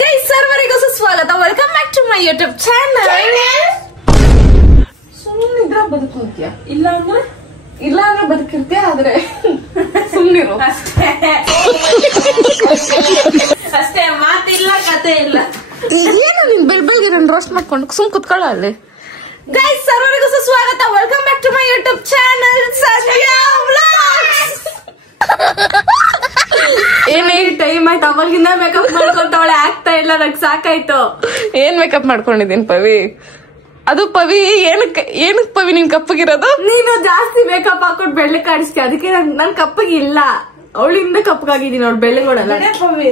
Guys ಸರ್ವರಿಗೂ ಸುಸ್ವಾಗತ. Welcome back to my YouTube channel. ಸುಮ್ಮನಿದ್ರ ಬದುಕುತ್ತೀಯ, ಇಲ್ಲ ಅಂದ್ರೆ ಬದುಕಿರ್ತೀಯ, ಆದ್ರೆ ಸುಮ್ಮನಿರು ಅಷ್ಟೇ. ಮಾತಿಲ್ಲ, ಕತೆ ಇಲ್ಲ. ಏನು ನೀನ್ ಬೆಳ್ಬೆಳ್ಗೆ ನಾನು ರೋಸ್ಟ್ ಮಾಡ್ಕೊಂಡು ಸುಮ್ ಕುತ್ಕೊಳ್ಳ ಅಲ್ಲಿ. ಗೈಸ್ ಸರ್ವರಿಗೂ ಸುಸ್ವಾಗತ. Welcome back to my YouTube channel Sandhya vlogs. ಏನೇ ಟೈಮ್ ಆಯ್ತು, ಅವಾಗಿಂದ ಮೇಕಪ್ ಮಾಡ್ಕೊಂತವಳೆ, ಆಗ್ತಾ ಇಲ್ಲ, ನಂಗೆ ಸಾಕಾಯ್ತು. ಏನ್ ಮೇಕಪ್ ಮಾಡ್ಕೊಂಡಿದೀನಿ ಪವಿ? ಅದು ಪವಿ ಏನಕ್ ಪವಿ ನೀನ್ ಕಪ್ಪಗಿರೋದು? ನೀನು ಜಾಸ್ತಿ ಮೇಕಪ್ ಹಾಕೊಂಡು ಬೆಳ್ಳಿ ಕಾಣಿಸ್ತೀಯ, ಅದಕ್ಕೆ ನನ್ ಕಪ್ಪಗಿಲ್ಲ. ಅವಳಿಂದ ಕಪ್ಪಗಾಗಿದ್ದೀನಿ, ಅವ್ಳು ಬೆಳ್ಳಿಗೋಡಲ್ಲ ಪವಿ.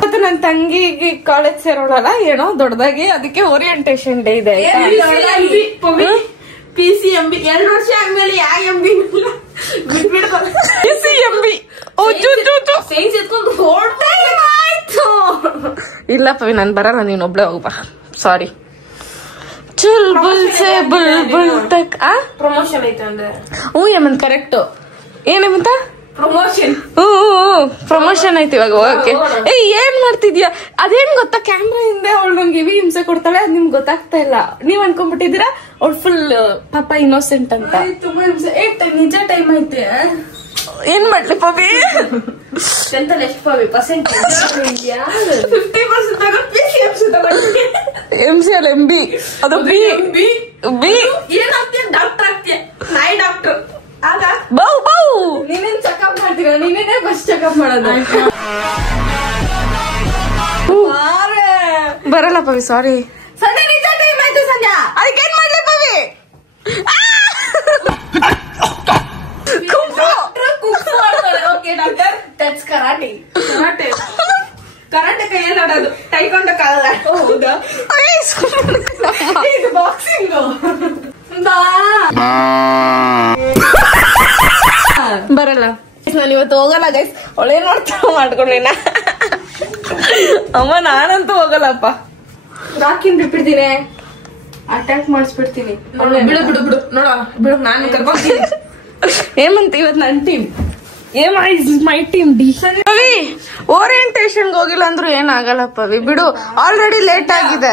ಮತ್ತೆ ನನ್ ತಂಗಿಗೆ ಕಾಲೇಜ್ ಸೇರೋಳಲ್ಲ ಏನೋ ದೊಡ್ಡದಾಗಿ, ಅದಕ್ಕೆ ಓರಿಯಂಟೇಶನ್ ಡೇ ಇದೆ. PCMB 2 ವರ್ಷ ಆದ್ಮೇಲೆ ಯಾವ ಎಂಬಿ PCMB ಇಲ್ಲ ಪವಿ, ನಾನ್ ಬರಲ್ಲ, ನೀನ್ ಒಬ್ಳೆ ಹೋಗ್ಬಾ. ಸಾರಿ. ಚುಲ್ ಬುಲ್ ಸೆ ಬುಲ್ ಬುಲ್ ತಕ್ ಪ್ರಮೋಷನ್ ಐತೆ ಅಂದ್ರೆ ಏಮಂತ ಕರೆಕ್ಟ್. ಏನೇಮಂತ ಪ್ರಮೋಷನ್ ಐತಿ ಇವಾಗ. ಓಕೆ. ಏನ್ ಮಾಡ್ತಿದ್ಯಾ? ಅದೇನ್ ಗೊತ್ತಾ, ಕ್ಯಾಮ್ರಾ ಹಿಂದೆ ಅವಳು ನಂಗೆ ಇವಿ ಹಿಂಸೆ ಕೊಡ್ತಾಳೆ, ಅದ್ ನಿಮ್ಗೆ ಗೊತ್ತಾಗ್ತಾ ಇಲ್ಲ. ನೀವ್ ಅನ್ಕೊಂಡ್ಬಿಟ್ಟಿದೀರಾ ಅವ್ಳು ಫುಲ್ ಪಾಪ ಇನ್ನೋಸೆಂಟ್ ಅಂತ. ತುಂಬಾ ಹಿಂಸೆ. ನಿಜ ಟೈಮ್ ಐತೆ. ಏನ್ ಮಾಡ್ಲಿ ಪವಿ? ಎಷ್ಟು ಪವಿ ಪರ್ಸೆಂಟೇಜ್? 50% MC ಅಲ್ಲ MB. ಅದು ಬಿ ಏನಾಗ್ತೀಯ? ಡಾಕ್ಟರ್ ಆಗ್ತೀಯ. ನಾಯಿ ಡಾಕ್ಟರ್ ಆಗ ಬೌ ನೀನೇನ್ ಚೆಕಪ್ ಮಾಡ್ತೀರ? ನೀನೇನೆ ಫಸ್ಟ್ ಚೆಕಪ್ ಮಾಡೋದು. ಬರಲ್ಲ ಪವಿ, ಸಾರಿ. ಸಂಧ್ಯಾ ನಿಜ ಟೈಮ್ ಆಯ್ತು. ಸಂಧ್ಯಾ ಅದಕ್ಕೇನ್ ಮಾಡ್ಲಿ ಪವಿ? ಕರಾಟೆ ಕೈಯಲ್ಲಿ ಆಡೋದು, ಟೈಕೊಂಡ ಕಾಲ. ಹೌದಾ? ಇದು ಬಾಕ್ಸಿಂಗ್. ಬರಲ್ಲ ನಾನು ಇವತ್ತು ಹೋಗಲ್ಲ ಗೈಸ್. ಒಳ್ಳೆ ನೋಡ್ತಾ ಮಾಡ್ಕೊಂಡಿನ ಅಮ್ಮ, ನಾನಂತೂ ಹೋಗಲ್ಲಪ್ಪ. ರಾಕಿನ್ ಬಿಟ್ಬಿಡ್ತೀನಿ, ಅಟ್ಯಾಕ್ ಮಾಡಿಸ್ಬಿಡ್ತೀನಿ. ಬಿಡು ನೋಡ, ಬಿಡು, ನಾನು ಕರ್ಕೊಂತೀನಿ. ಏಮಂತ ಇವತ್ತು ನನ್ನ team my team D. Pavi orientation ಹೋಗಿಲ್ಲ ಅಂದ್ರೂ ಏನಾಗಲ್ಲ ಪವಿ, ಬಿಡು. ಆಲ್ರೆಡಿ ಲೇಟ್ ಆಗಿದೆ.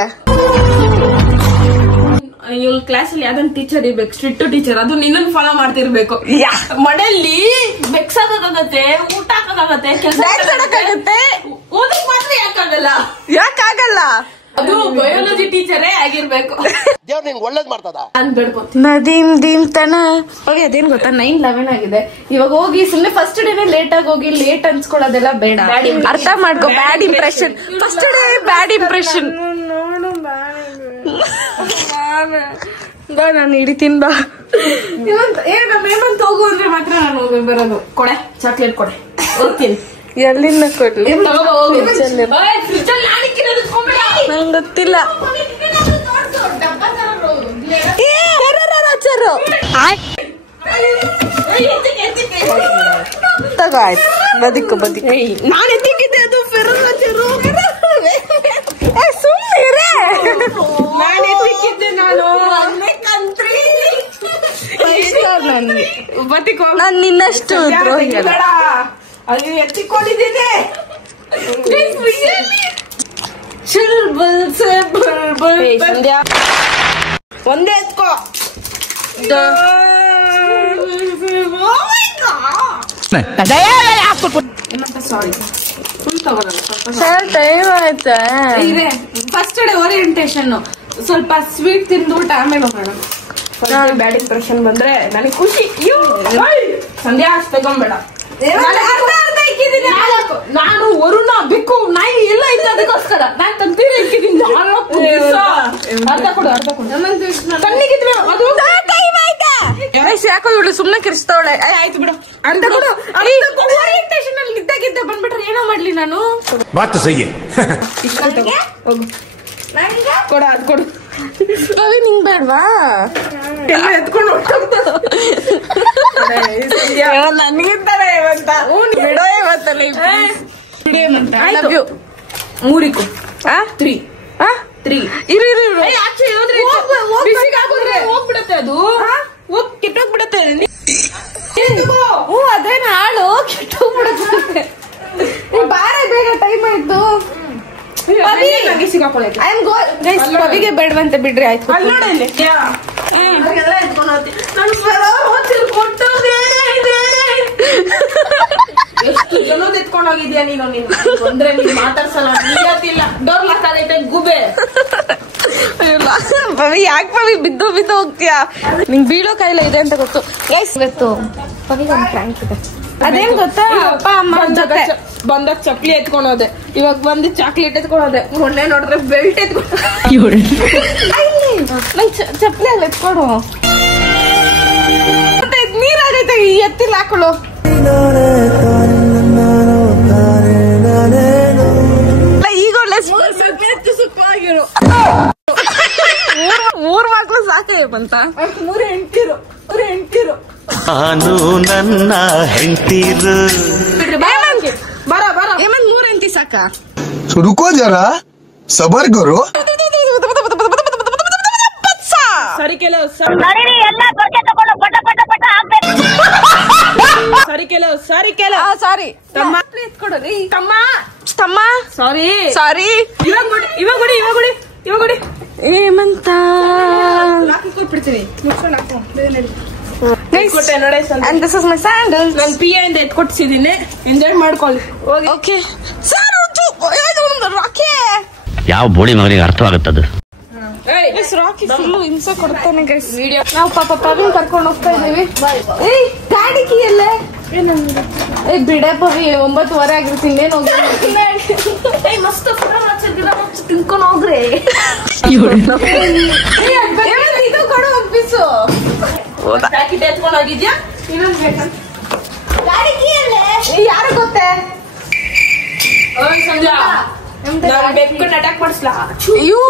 ಇವ್ಳ ಕ್ಲಾಸ್ ಅಲ್ಲಿ ಯಾವ್ದೊಂದು ಟೀಚರ್ ಇರ್ಬೇಕು, ಸ್ಟ್ರಿಕ್ಟ್ ಟೀಚರ್. ಅದು ನಿನ್ನನ್ನು ಫಾಲೋ ಮಾಡ್ತಿರ್ಬೇಕು. ಮನೆಯಲ್ಲಿ ಬೆಕ್ಸಾಗತ್ತೆ, ಊಟ ಹಾಕಾಗತ್ತೆ, ಕೆಲಸ ಆಗತ್ತೆ, ಓದಕ್ ಮಾತ್ರ ಯಾಕಾಗಲ್ಲ? ಅದು ಬಯೋಲಜಿ ಟೀಚರೇ ಆಗಿರ್ಬೇಕು. ಒಳ್ಳೇದ್ ಮಾಡ್ತದ ನದೀಮ್ ದೀಮ್ ತನ. ಹೋಗಿ ಅದೇನ್ ಗೊತ್ತಾ, 9-11 ಆಗಿದೆ. ಇವಾಗ ಹೋಗಿ ಸುಮ್ನೆ ಫಸ್ಟ್ ಡೇನೆ ಲೇಟ್ ಆಗಿ ಹೋಗಿ ಲೇಟ್ ಅನ್ಸ್ಕೊಳ್ಳೋದೆಲ್ಲ ಬೇಡ. ಅರ್ಥ ಮಾಡ್ಕೊ. ಬ್ಯಾಡ್ ಇಂಪ್ರೆಷನ್ ಫಸ್ಟ್ ಡೇ, ಬ್ಯಾಡ್ ಇಂಪ್ರೆಷನ್. ಬಾ, ನಾನು ಹಿಡಿತೀನಿ ಬಾ. ಹೇಮಂತ್ ಹೋಗು ಅಂದ್ರೆ ಮಾತ್ರ ನಾನು ಹೋಗಿ ಬರೋದು. ಕೊಡೆ ಚಾಕ್ಲೇಟ್ ಕೊಡೆ, ಹೋಗ್ತೀನಿ. ಎಲ್ಲಿಂದ ಕೊಡ್ಲಿ? ನಂಗೆ ಗೊತ್ತಿಲ್ಲ. ತಗೋ ಆಯ್ತು, ಬದುಕು. ನಾನು ಎತ್ತಿಕ್ಕಿದ್ದೆ ಅದು ಫೆರೋಚರು. ಸುಮ್ಮನೆ ನಾನು ಎತ್ತಿಕ್ಕಿದ್ದೆ. ನಾನು ನಿನ್ನಷ್ಟು ದ್ರೋಹಿ ಅಲ್ಲ. ಅಲ್ಲಿ ಎತ್ತಿಕೊಂಡಿದ್ದೇನೆ. ಒಂದೇ ಎತ್ಕೋ. ಸಾರಿ, ಫುಲ್ ತಗೋರಲ್ಲ. ಟೈಮ್ ಆಯ್ತಾ? ಫಸ್ಟ್ ಡೇ ಓರಿಯಂಟೇಶನ್ ಸ್ವಲ್ಪ ಸ್ವೀಟ್ ತಿಂದ್ಬಿಟ್ಟು ಆಮೇಲೆ ಹೋಗೋಣ. ಬ್ಯಾಡ್ ಇಂಪ್ರೆಷನ್ ಬಂದ್ರೆ ನನಗೆ ಖುಷಿ. ಸಂಧ್ಯಾ ಅಷ್ಟು ತಗೊಂಬೇಡ. ನಾನು ವರುಣ ಬೆಕ್ಕು ನಾಯಿ ಎಲ್ಲ ಇತ್ತು, ಅದಕ್ಕೋಸ್ಕರ ನಾನು ತಂತೀರಿ ಇಕ್ಕಿದ್ದೀನಿ. ಅರ್ಧ ಕೊಡು. ಕಣ್ಣಿಗಿದ್ರೆ ಯಾಕೋ ಇವಳು ಸುಮ್ನೆ ಕಿರಿಸ್ತವಳೆ. ಆಯ್ತು ಬಿಡು, ಅರ್ಧ ಕೊಡು. ಓರಿಯಂಟೇಶನ್ ಅಲ್ಲಿ ಇದ್ದಾಗಿದ್ದ ಬಂದ್ಬಿಟ್ರೆ ಏನೋ ಮಾಡ್ಲಿ ನಾನು. ಹೋಗು ಕೊಡ, ಅದ್ ಕೊಡು. ನಿಂಗ್ ಬೇಡವಾ? ಎಲ್ಲ ಎತ್ಕೊಂಡು ನನ್ಗಿಂತಾನೆ ಇವತ್ತ. ಬಿಡೋ ಇವತ್ತಲ್ಲಿ. ಮೂರಿಕು 3 ಹೋಗ್ಬಿಡತ್ತೆ, ಅದು ಕೆಟ್ಟೋಗ್ಬಿಡತ್ತೆ. ಅದೇನ ಹಾಳು ಕೆಟ್ಟೋಗ್ಬಿಡತ್ತೆ. ಬಾರ ಬೇಗ, ಟೈಮ್ ಆಯ್ತು. ಪವಿಗೆ ಬೇಡವಂತೆ ಬಿಡ್ರಿ ಆಯ್ತು. ಎಷ್ಟು ಜನದ ಎತ್ಕೊಂಡು ಹೋಗಿದ್ಯಾ ನೀನು? ಅಂದ್ರೆ ನೀನ್ ಮಾತಾಡ್ಸಲ್ಲ, ನಿಲ್ಲತ್ತಿಲ್ಲ, ಡೋರ್ ಲಾಕ್ ಗುಬೆ. ಪವಿ ಯಾಕೆ ಪವಿ ಬಿದ್ದು ಹೋಗ್ತೀಯಾ? ನಿಂಗ್ ಬೀಳೋ ಕಾಯಿಲೆ ಇದೆ ಅಂತ ಗೊತ್ತು. ಇವತ್ತು ಪವಿಗೆ ಒಂದು ಪ್ರ್ಯಾಂಕ್ ಇದೆ. ಅದೇನ್ ಗೊತ್ತಾ, ಅಪ್ಪ ಅಮ್ಮ ಜೊತೆ ಬಂದಾಗ ಚಕ್ಲಿ ಎತ್ಕೊಂಡೋದೆ, ಇವಾಗ ಬಂದು ಚಾಕ್ಲೇಟ್ ಎತ್ಕೊಂಡೋದೆ, ಮೊನ್ನೆ ನೋಡಿದ್ರೆ ಬೆಲ್ಟ್ ಎತ್ಕೊಂಡು ನಂಗ್ ಚಪ್ಲಿ ಅಲ್ಲಿ ಎತ್ಕೊಡು. ನೀರಾಗೈತೆ ಎತ್ತಿಲ್ಲ ಹಾಕೊಳ್ಳು. ಈಗ ಒಳ್ಳೆ ಸುಖವಾಗಿರು. 3 ಮಕ್ಳು ಸಾಕೇ ಬಂತ. 3 ಹೆಂಡ್ತಿರು ನಾನು ನನ್ನ ಹೆಂಡತಿರು. ಬರ 3 ಹೆಂಡತಿ ಸಾಕ? रुको जरा सबर करो. ಸರಿ ಕೆಲವು ಸಾರಿ ತಮ್ಮ ಎತ್ಕೊಡೋದು. ತಮ್ಮ ಸಾರಿ ಇವಾಗ ಏಮಂತ ಕೊಟ್ಬಿಡ್ತೀನಿ. And this is my sandals. ನಾನು ಪಿಯ ಇಂದ ಎತ್ಕೊಟ್ಟಿದ್ದೀನಿ, ಎಂಜಾಯ್ ಮಾಡ್ಕೊಳ್ಳಿ. ಓಕೆ ಸರ್, ರಾಕಿ ಯಾವ ಬೋಳಿ ಮಗನಿಗೆ ಅರ್ಥವಾಗುತ್ತದು? ರಾಕಿ ಫುಲ್ಲು ಹಿಂಸೆ ಕೊಡ್ತಾನೆ ಗೈಸ್. ನಾವು ಪಾಪ ಪವಿನ್ ಕರ್ಕೊಂಡು ಹೋಗ್ತಾ ಇದೀವಿ. ಗಾಡಿ ಕೀ ಎಲ್ಲೇ? ಬಿಡೆ ಪವಿ, 9:30 ಆಗಿರ್ತೀನಿ. ಇನ್ನೇನು ಹೋಗಿ ಮಸ್ತ್ ತಿನ್ಕೊಂಡು ಹೋಗ್ರಿ. ಇದು ಕೊಡು ಒಪ್ಪಿಸು. ಪ್ಯಾಕೆಟ್ ಎತ್ಕೊಂಡು ಹೋಗಿದ್ಯಾ? ಇನ್ನೊಂದು ಬೇಕಂತ ಗಾಡಿ ಕೀ ಎಲ್ಲೇ? ಯಾರು ಗೊತ್ತೇ? ಸಂಜಾ ನಾನು ಬೆಕ್ಕನ್ನ ಅಟ್ಯಾಕ್ ಮಾಡಿಸ್ಲಾ? ಯು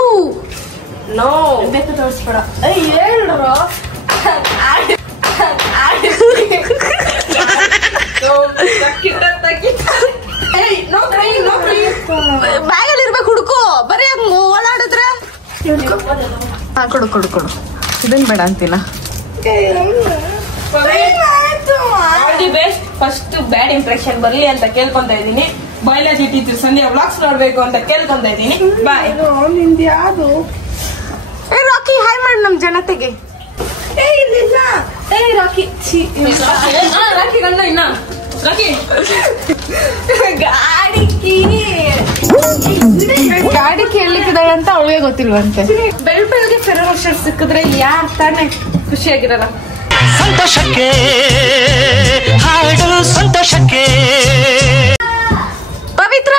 ನೋ ಬೆಕ್ಕು ತೋರಿಸ್ಬೇಡ. ಹೇಳ್ರು ಬ್ಯಾಗಲ್ಲಿ ಇರ್ಬೇಕು, ಹುಡುಕು. ಬರೀ ಓಡಾಡಿದ್ರೆ ಕೊಡು. ಇದನ್ ಬೇಡ ಅಂತೀನ. ಬೆಸ್ಟ್. ಫಸ್ಟ್ ಬ್ಯಾಡ್ ಇಂಪ್ರೆಷನ್ ಬರ್ಲಿ ಅಂತ ಕೇಳ್ಕೊಂತ ಇದೀನಿ. ಬಯಾಲಜಿ ಟೀಚರ್ ಸಂಧ್ಯಾ ವ್ಲಾಗ್ಸ್ ನೋಡ್ಬೇಕು ಅಂತ ಕೇಳ್ಕೊಂತ ಇದೀನಿ. ಬಾಯ್. ಯಾವ್ದು ರಾಕಿ ಹಾಯ್ ಮಾಡಿ ನಮ್ ಜನತೆಗೆ. ರಾಕಿ ರಾಖಿ ಗಂಡ ಇನ್ನ ರಾಖಿ ಗಾಡಿ ಕೇಳಲಿಕ್ಕಿದಾಳೆ ಅಂತ ಅವಳಿಗೆ ಗೊತ್ತಿಲ್ವಂತೆ. ಬೆಳಗ್ಗೆ ಫೆರರೋ ಶರ್ಟ್ ಸಿಕ್ಕಿದ್ರೆ ಯಾರು ತಾನೇ ಖುಷಿಯಾಗಿರಲ್ಲ. ಸಂತೋಷಕ್ಕೆ ಹಾಡು ಸಂತೋಷಕ್ಕೆ. ಪವಿತ್ರ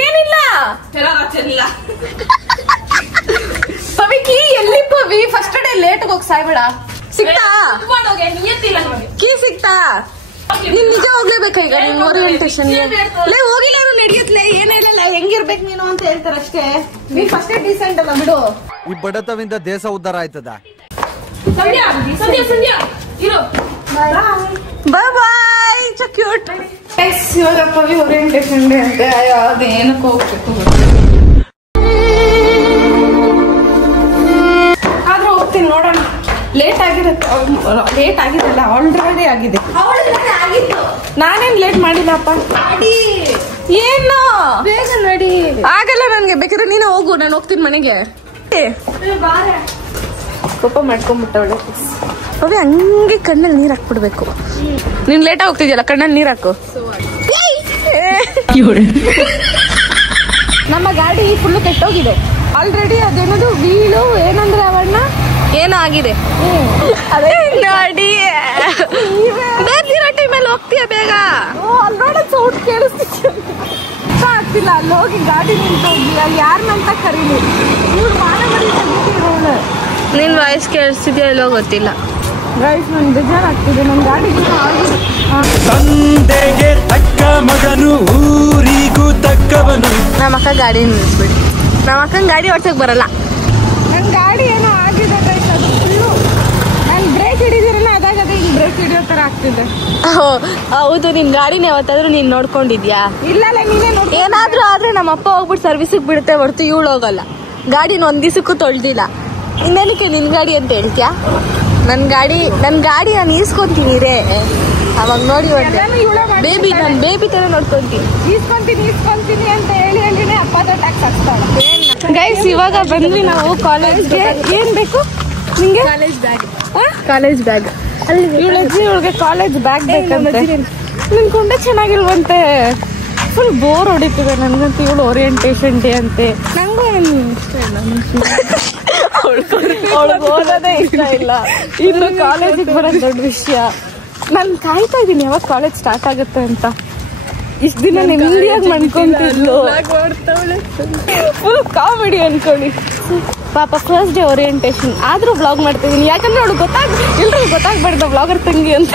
ಏನಿಲ್ಲ ಪವಿಕಿ ಎಲ್ಲಿ ಪವಿ? ಫಸ್ಟ್ ಡೇ ಲೇಟ್ ಹೋಗಿ ಸಾಯ್ಬೇಡ. ಸಿಕ್ತಾ ಕೀ ಸಿಕ್ತಾ? ನೀನ್ ನಿಜ ಹೋಗ್ಲೇಬೇಕಾ ಈಗ? ನೀನ್ ಓರಿಯೆಂಟೇಷನ್ ಹೋಗಿ ನಾನು ನಡೆಯತ್ಲೆ ಏನಿಲ್ಲ, ಹೆಂಗಿರ್ಬೇಕು ನೀನು ಅಂತ ಹೇಳ್ತಾರೆ ಅಷ್ಟೇ. ನೀ ಫಸ್ಟ್ ಡೀಸೆಂಟ್ ಅಲ್ಲ ಬಿಡು. ಈ ಬಡತವಿಂದ ದೇಶ ಉದ್ಧಾರ ಆಯ್ತದ. Bye bye. So cute. ಇವಾಗ ಪವಿ ಓರಿಯೆಂಟೇಷನ್ ಡೇ ಅಂತೆ. ಅದೇನಕ್ಕೆ ಹೋಗ್ಬೇಕು ಆದ್ರೂ ಹೋಗ್ತೀನಿ, ನೋಡೋಣ. ಲೇಟ್ ಆಗಿದೆಲ್ಲ, ಆಲ್ರೆಡಿ ಆಗಿದೆ. ನಾನೇನ್ ಲೇಟ್ ಮಾಡಿಲ್ಲಪ್ಪ. ಏನು ಬೇಗ ನಡಿ. ಆಗಲ್ಲ ನನ್ಗೆ, ಬೇಕಾದ್ರೆ ನೀನೇ ಹೋಗು, ನಾನು ಹೋಗ್ತೀನಿ ಮನೆಗೆ. ಕೋಪ ಮಾಡ್ಕೊಂಡ್ಬಿಟ್ಟವಳೆ ಪವಿ. ಹಂಗೆ ಕಣ್ಣಲ್ಲಿ ನೀರ್ ಹಾಕ್ಬಿಡ್ಬೇಕು. ನೀನ್ ಲೇಟಾಗಿ ಹೋಗ್ತಿದ್ಯಲ್ಲ, ಕಣ್ಣಲ್ಲಿ ನೀರ್ ಹಾಕು. ನಮ್ಮ ಗಾಡಿ ಫುಲ್ ಕೆಟ್ಟೋಗಿದೆ ಆಲ್ರೆಡಿ. ಅದೇನದು ವೀಲು ಏನಂದ್ರೆ ಅವಣ್ಣ ಏನೋ ಆಗಿದೆ. ಅದೇ ಗಾಡಿ ಟೈಮಲ್ಲಿ ಹೋಗ್ತೀಯ ಬೇಗ? ಅಲ್ಲಿ ನೋಡ ಸೌಂಡ್ ಕೇಳಿಸ್ತಿದ್ಯ ಆಗ್ತಿಲ್ಲ. ಅಲ್ಲಿ ಹೋಗಿ ಗಾಡಿ ನಿಂತೋಗಿ ಅಲ್ಲಿ ಯಾರನ್ನಂತ ಕರೀಲಿ. ನಿನ್ ವಾಯ್ಸ್ ಕೇಳಿಸ್ತಿದ್ಯಾ ಇಲ್ಲೋ ಗೊತ್ತಿಲ್ಲ ಗೈಸ್. ನನ್ ಬೇಜಾರಾಗ್ತಿದೆ. ನನ್ ಗಾಡಿ ತಂದೆಗೆ ತಕ್ಕ ಮಗನು ಊರಿಗೂ ತಕ್ಕವನು. ನಮ್ಮ ಅಕ್ಕ ಗಾಡಿ ನಿಲ್ಲಿಸ್ಬಿಡಿ. ನಮ್ಮ ಅಕ್ಕನ ಗಾಡಿ ಓಡ್ಸಕ್ ಬರಲ್ಲ. ನನ್ ಗಾಡಿ ಏನೋ ಆಗಿದೆ ಗೈಸ್. ಅದು ಫುಲ್ಲು ನಾನು ಬ್ರೇಕ್ ಹಿಡಿದಿರಲ್ಲ, ಅದಾಗ ಈಗ ಬ್ರೇಕ್ ಹಿಡಿಯೋ ತರ ಆಗ್ತಿದೆ. ಹೌದು, ನಿನ್ ಗಾಡಿನ ಯಾವತ್ತಾದ್ರೂ ನೀನ್ ನೋಡ್ಕೊಂಡಿದ್ಯಾ? ಇಲ್ಲ, ನೀನೇ ನೋಡಿ. ಏನಾದ್ರೂ ಆದ್ರೆ ನಮ್ಮ ಅಪ್ಪ ಹೋಗ್ಬಿಟ್ಟು ಸರ್ವಿಸಿಗೆ ಬಿಡುತ್ತೆ ಹೊರತು ಇವಳು ಹೋಗಲ್ಲ. ಗಾಡಿನ ಒಂದ್ ದಿವಸಕ್ಕೂ ತೊಳ್ದಿಲ್ಲ. ಇನ್ನೇನಕ್ಕೆ ನಿನ್ ಗಾಡಿ ಅಂತ ಹೇಳ್ತೀಯಾ? ನನ್ ಗಾಡಿ ನಾನು ಈಸ್ಕೊಂತೀನಿ ರೇ. ಅವಾಗ ನೋಡಿ ಬೇಬಿ, ನಾನು ಬೇಬಿ ತರ ನೋಡ್ಕೊಂತೀನಿ. ಈಸ್ಕೊಂತೀನಿ ಗೈಸ್ ಇವಾಗ ಬಂದ್ವಿ ನಾವು ಕಾಲೇಜ್ಗೆ. ಏನ್ ಬೇಕು ನಿಂಗೆ? College bag. ಅಲ್ಲಿ ಇವಳಜ್ಜಿ ಇವಳಿಗೆ ಕಾಲೇಜ್ ಬ್ಯಾಗ್ ಬೇಕಂತೆ. ನಿನ್ ಕುಂಡ ಚೆನ್ನಾಗಿಲ್ವಂತೆ. Full bore ಹೊಡಿತಿದೆ ನನ್ಗಂತ. ಇವಳು ಓರಿಯೆಂಟೇಷನ್ ಡೇ ಅಂತೆ. ನಂಗೂ ಇಷ್ಟ ಇಲ್ಲ. ಅವಳಿಗೆ ಓದೋದೇ ಇಷ್ಟ ಇಲ್ಲ. ಇನ್ನು ಕಾಲೇಜಿಗೆ ಬರೋದು ದೊಡ್ಡ ವಿಷಯ. ನಾನು ಕಾಯ್ತಾ ಇದ್ದೀನಿ ಯಾವಾಗ ಕಾಲೇಜ್ ಸ್ಟಾರ್ಟ್ ಆಗುತ್ತೆ ಅಂತ. ಇಷ್ಟ ದಿನ ನೆಮ್ಮದಿಯಾಗಿ ಮಾಡ್ಕೊಂತಿದ್ಲು. ಫುಲ್ ಕಾಮಿಡಿ ಅನ್ಕೊಳ್ಳಿ. ಪಾಪ ಫಸ್ಟ್ ಡೇ ಓರಿಯೆಂಟೇಷನ್ ಆದ್ರೂ ಬ್ಲಾಗ್ ಮಾಡ್ತಿದೀನಿ. ಯಾಕಂದ್ರೆ ಅವಳು ಎಲ್ರಿಗೂ ಗೊತ್ತಾಗ್ಬಾರ್ದ ಬ್ಲಾಗರ್ ತಂಗಿ ಅಂತ.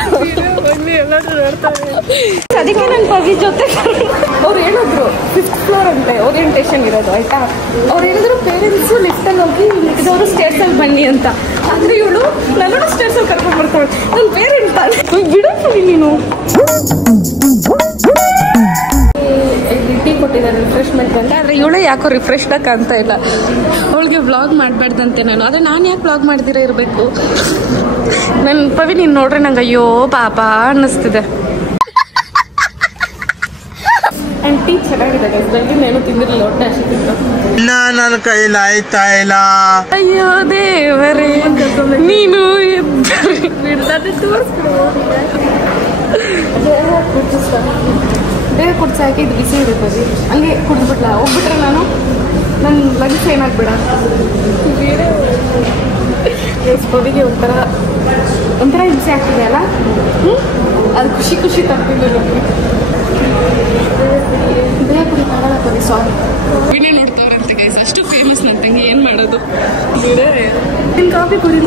ಅದಕ್ಕೆ ನನ್ನ ಪವಿ ಜೊತೆ ಅವ್ರು ಹೇಳಿದ್ರು 5th ಫ್ಲೋರ್ ಅಂತೆ ಓರಿಯೆಂಟೇಷನ್ ಇರೋದು. ಆಯ್ತಾ, ಅವ್ರು ಹೇಳಿದ್ರು ಪೇರೆಂಟ್ಸು ಲಿಫ್ಟಲ್ಲಿ ಹೋಗಿ ಮಿಕ್ಕಿದವರು ಸ್ಟೇರ್ಸಲ್ಲಿ ಬನ್ನಿ ಅಂತ. ಆದ್ರೆ ಇವಳು ನನ್ನನ್ನು ಸ್ಟೇರ್ಸಲ್ಲಿ ಕರ್ಕೊಂಡ್ ಬರ್ತಾಳೆ. ನನ್ನ ಪೇರೆಂಟ್ ತಾನೆ ಬಿಡೋದು ನೀನು. ಟೀ ಕೊಟ್ಟಿದ್ದಾರೆ ರಿಫ್ರೆಶ್ಮೆಂಟ್ ಅಂತ. ಆದ್ರೆ ಇವಳು ಯಾಕೋ ರಿಫ್ರೆಶ್ಡ್ ಕಾಣ್ತಾ ಇಲ್ಲ. ಅವಳಿಗೆ ವ್ಲಾಗ್ ಮಾಡಬಾರ್ದಂತೆ ನಾನು. ಅದೇ ನಾನು ಯಾಕೆ ವ್ಲಾಗ್ ಮಾಡ್ದಿರ ಇರಬೇಕು. ನನ್ನ ಪವಿ ನೀನು ನೋಡ್ರೆ ನಂಗೆ ಅಯ್ಯೋ ಪಾಪ ಅನ್ನಿಸ್ತಿದೆ. ಅಂಡ್ ಟೀ ಚೆನ್ನಾಗಿದೆ. ಬೆಳಗಿನ ಏನು ತಿಂದಿರಲಿಲ್ಲ, ಹೊಟ್ಟೆ ಹಸಿತಿತ್ತು. ನನ್ನ ಕೈಲಾಯ್ತಾ ಇಲ್ಲ. ಅಯ್ಯೋ ದೇವರೇ ನೀನು ಬೇರೆ ಕುಡ್ಸಿ ಹಾಕಿ ಇದು ಬಿಸಿ ಇರುತ್ತೆ. ಹಂಗೆ ಕುಡಿದ್ಬಿಟ್ಲ ಹೋಗ್ಬಿಟ್ರೆ ನಾನು ನನ್ನ ಲಂಗ್ಸ್ ಏನಾಗ್ಬೇಡ. ಪವಿಗೆ ಒಂಥರ ಹಿಂಸೆ ಆಗ್ತಿದೆ ಅಲ್ಲ. ಅದು ಖುಷಿ ತಪ್ಪಿಲ್ಲ ನಮಗೆ. ಬೇರೆ ಕುಡಿತಾಗಲ್ಲ ಪವಿ. ಸಾರಿ. ವಿಡಿಯೋ ನೋಡ್ತಾವ್ರಂತೆ ಗೈಸ್. ಅಷ್ಟು ಫೇಮಸ್ ನನ್ನ ತಂಗಿ. ಏನು ಮಾಡೋದು? ನಿನ್ನ ಕಾಫಿ ಕುಡಿ.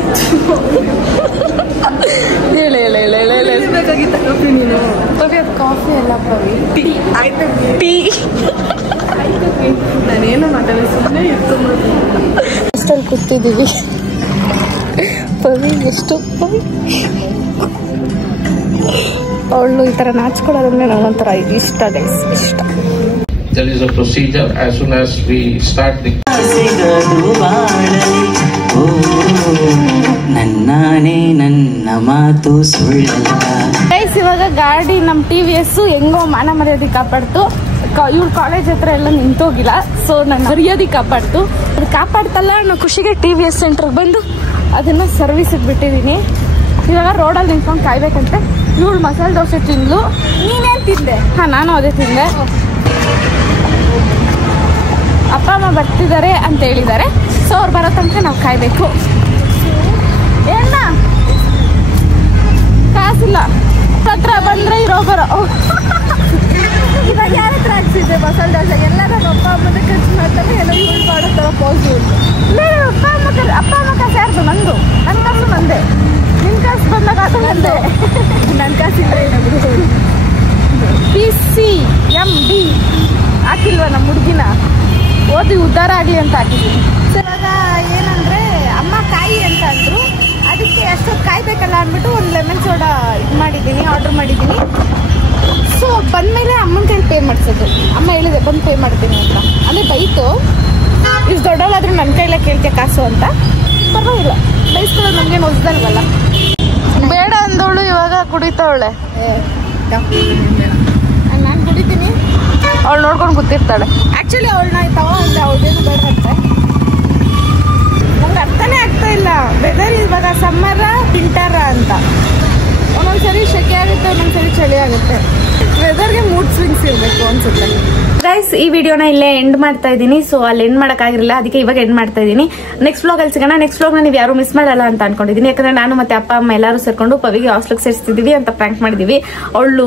ಬೇಕಾಗಿತ್ತ ಕಾಫಿ ನೀನು? ಪವಿ ಅದು ಕಾಫಿ ಅಲ್ಲ ಪವಿ, ಟೀ. ನಾನೇನು ಮಾತಾಡ ಸುಮ್ಮನೆ ಇತ್ತು. ಅಷ್ಟಲ್ಲಿ ಕೂತಿದ್ದೀವಿ. ಪವಿ ಎಷ್ಟು ಅವಳು ಈ ಥರ ನಾಚ್ಕೊಳ್ಳೋದಂದ್ರೆ ನನಗೊಂಥರ ಇಷ್ಟ ಗೈಸ್, ಇಷ್ಟ. There is a procedure as soon as we start the ನನ್ನಾನೇ ನನ್ನ ಮಾತು ಸುಳ್ಳಲ್ಲ. ಗೈಸ್ ಇವಾಗ ಗಾಡಿ ನಮ್ಮ TVS ಹೆಂಗೋ ಮಾನ ಮರ್ಯಾದೆ ಕಾಪಾಡ್ತು. ಇವ್ರ ಕಾಲೇಜ್ ಹತ್ರ ಎಲ್ಲ ನಿಂತೋಗಿಲ್ಲ. ಸೊ ನನ್ನ ಮರ್ಯಾದೆ ಕಾಪಾಡ್ತು. ಅದು ಕಾಪಾಡ್ತಲ್ಲ ಅನ್ನೋ ಖುಷಿಗೆ TVS ಸೆಂಟ್ರಿಗೆ ಬಂದು ಅದನ್ನ ಸರ್ವಿಸಿಗೆ ಬಿಟ್ಟಿದ್ದೀನಿ. ಇವಾಗ ರೋಡಲ್ಲಿ ನಿಂತ್ಕೊಂಡು ಕಾಯ್ಬೇಕಂತೆ. ಇವಳು ಮಸಾಲೆ ದೋಸೆ ತಿಂದ್ಲು. ನೀನೇನು ತಿಂದೆ? ಹಾಂ, ನಾನು ಅದೇ ತಿಂದೆ. ಅಪ್ಪ ಅಮ್ಮ ಬರ್ತಿದ್ದಾರೆ ಅಂತ ಹೇಳಿದ್ದಾರೆ. ಸೊ ಅವ್ರು ಬರೋ ತನಕ ನಾವು ಕಾಯ್ಬೇಕು. ಏನ ಕಾಸಿಲ್ಲ. ಹತ್ರ ಬಂದ್ರೆ ಇರೋ ಬರೋ. ಇವಾಗ ಯಾರ ಹತ್ರ ಹಾಕ್ಸಿದ್ದೆ ಮಸಾಲೆ ದೋಸೆ? ಎಲ್ಲ ನಮ್ಮ ಅಪ್ಪ ಅಮ್ಮನ ಖರ್ಚು ಮಾಡ್ತಾರೆ. ಎಲ್ಲ ಯೂಸ್ ಮಾಡೋ ಥರ ಪಾಸಿಟಿವ್. ಅಪ್ಪ ಅಮ್ಮ ಕಾಸು ಯಾರ್ದು? ನಂದು. ನನ್ನ ಕಾಸು ನಂದೆ. ನಿನ್ನ ಕಾಸು ಬಂದಾಗ ಅದು ನಂದೆ. ನನ್ನ ಕಾಸಿಲ್ಲ. PCMD ಹಾಕಿಲ್ವ ನಮ್ಮ ಹುಡುಗಿನ? ಓದಿ ಉದ್ಧಾರ ಆಗಲಿ ಅಂತ ಹಾಕಿದ್ದೀನಿ. ಇವಾಗ ಏನಂದರೆ ಅಮ್ಮ ಕಾಯಿ ಅಂತ ಅಂದರು. ಅದಕ್ಕೆ ಅಷ್ಟೊತ್ತು ಕಾಯ್ಬೇಕಲ್ಲ ಅಂದ್ಬಿಟ್ಟು ಒಂದು ಲೆಮನ್ ಸೋಡಾ ಇದು ಮಾಡಿದ್ದೀನಿ, ಆರ್ಡ್ರ್ ಮಾಡಿದ್ದೀನಿ. ಸೊ ಬಂದಮೇಲೆ ಅಮ್ಮನ ಕೈಲಿ ಪೇ ಮಾಡಿಸೋದು. ಅಮ್ಮ ಹೇಳಿದೆ ಬಂದು ಪೇ ಮಾಡ್ತೀನಿ ಅಂತ. ಅಂದರೆ ಬೈತು, ಇಷ್ಟು ದೊಡ್ಡವಳಾದ್ರೂ ನನ್ನ ಕೈಲೇ ಕೇಳ್ತೆ ಕಾಸು ಅಂತ. ಪರವಾಗಿಲ್ಲ, ಬೈಸ್ಕೊಳ್ಳೋದು ನಮಗೇನು ಹೊಸದಲ್ವಲ್ಲ. ಬೇಡ ಅಂದವಳು ಇವಾಗ ಕುಡಿತಾವಳೆ. ನಾನು ಕುಡಿತೀನಿ, ಅವಳು ನೋಡ್ಕೊಂಡು ಕೂತಿರ್ತಾಳೆ. ಆ್ಯಕ್ಚುಲಿ ಅವಳನ್ನ ತಗೋ ಅಂದರೆ ಅವಳೇನು ಬೇಡ ಅಂತ ನಂಗೆ ಅರ್ಥನೇ ಆಗ್ತಾ ಇಲ್ಲ. ವೆದರ್ ಇವಾಗ ಸಮ್ಮರ ವಿಂಟರ ಅಂತ. ಒಂದೊಂದ್ಸರಿ ಸೆಕೆ ಆಗುತ್ತೆ, ಒಂದೊಂದ್ಸರಿ ಚಳಿ ಆಗುತ್ತೆ. ವೆದರ್ಗೆ ಮೂಡ್ ಸ್ವಿಂಗ್ಸ್ ಇರಬೇಕು ಅನ್ಸುತ್ತೆ. ಗೈಸ್ ಈ ವಿಡಿಯೋನ ಇಲ್ಲೇ ಎಂಡ್ ಮಾಡ್ತಾ ಇದ್ದೀನಿ. ಸೊ ಅಲ್ಲಿ ಎಂಡ್ ಮಾಡೋಕ್ಕಾಗಿರಲಿಲ್ಲ, ಅದಕ್ಕೆ ಇವಾಗ ಎಂಡ್ ಮಾಡ್ತಾ ಇದ್ದೀನಿ. ನೆಕ್ಸ್ಟ್ ವ್ಲಾಗ್ ಅಲ್ಲಿ ಸಿಗೋಣ. ನೆಕ್ಸ್ಟ್ ವ್ಲಾಗ್ನ ನೀವು ಯಾರು ಮಿಸ್ ಮಾಡಲ್ಲ ಅಂತ ಅನ್ಕೊಂಡಿದ್ದೀನಿ. ಯಾಕಂದ್ರೆ ನಾನು ಮತ್ತೆ ಅಪ್ಪ ಅಮ್ಮ ಎಲ್ಲರೂ ಸೇರ್ಕೊಂಡು ಪವಿಗೆ ಹಾಸ್ಟೆಲ್ಗೆ ಸೇರಿಸ್ತಿದ್ದೀವಿ ಅಂತ ಪ್ರ್ಯಾಂಕ್ ಮಾಡಿದೀವಿ. ಅವಳು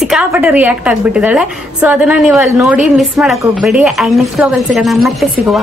ಸಿಕ್ಕಾಪಟ್ಟೆ ರಿಯಾಕ್ಟ್ ಆಗ್ಬಿಟ್ಟಿದ್ದಾಳೆ. ಸೊ ಅದನ್ನ ನೀವು ಅಲ್ಲಿ ನೋಡಿ ಮಿಸ್ ಮಾಡಕ್ ಹೋಗ್ಬೇಡಿ. ಅಂಡ್ ನೆಕ್ಸ್ಟ್ ವ್ಲಾಗ್ ಅಲ್ಲಿ ಸಿಗೋಣ, ಮತ್ತೆ ಸಿಗುವ.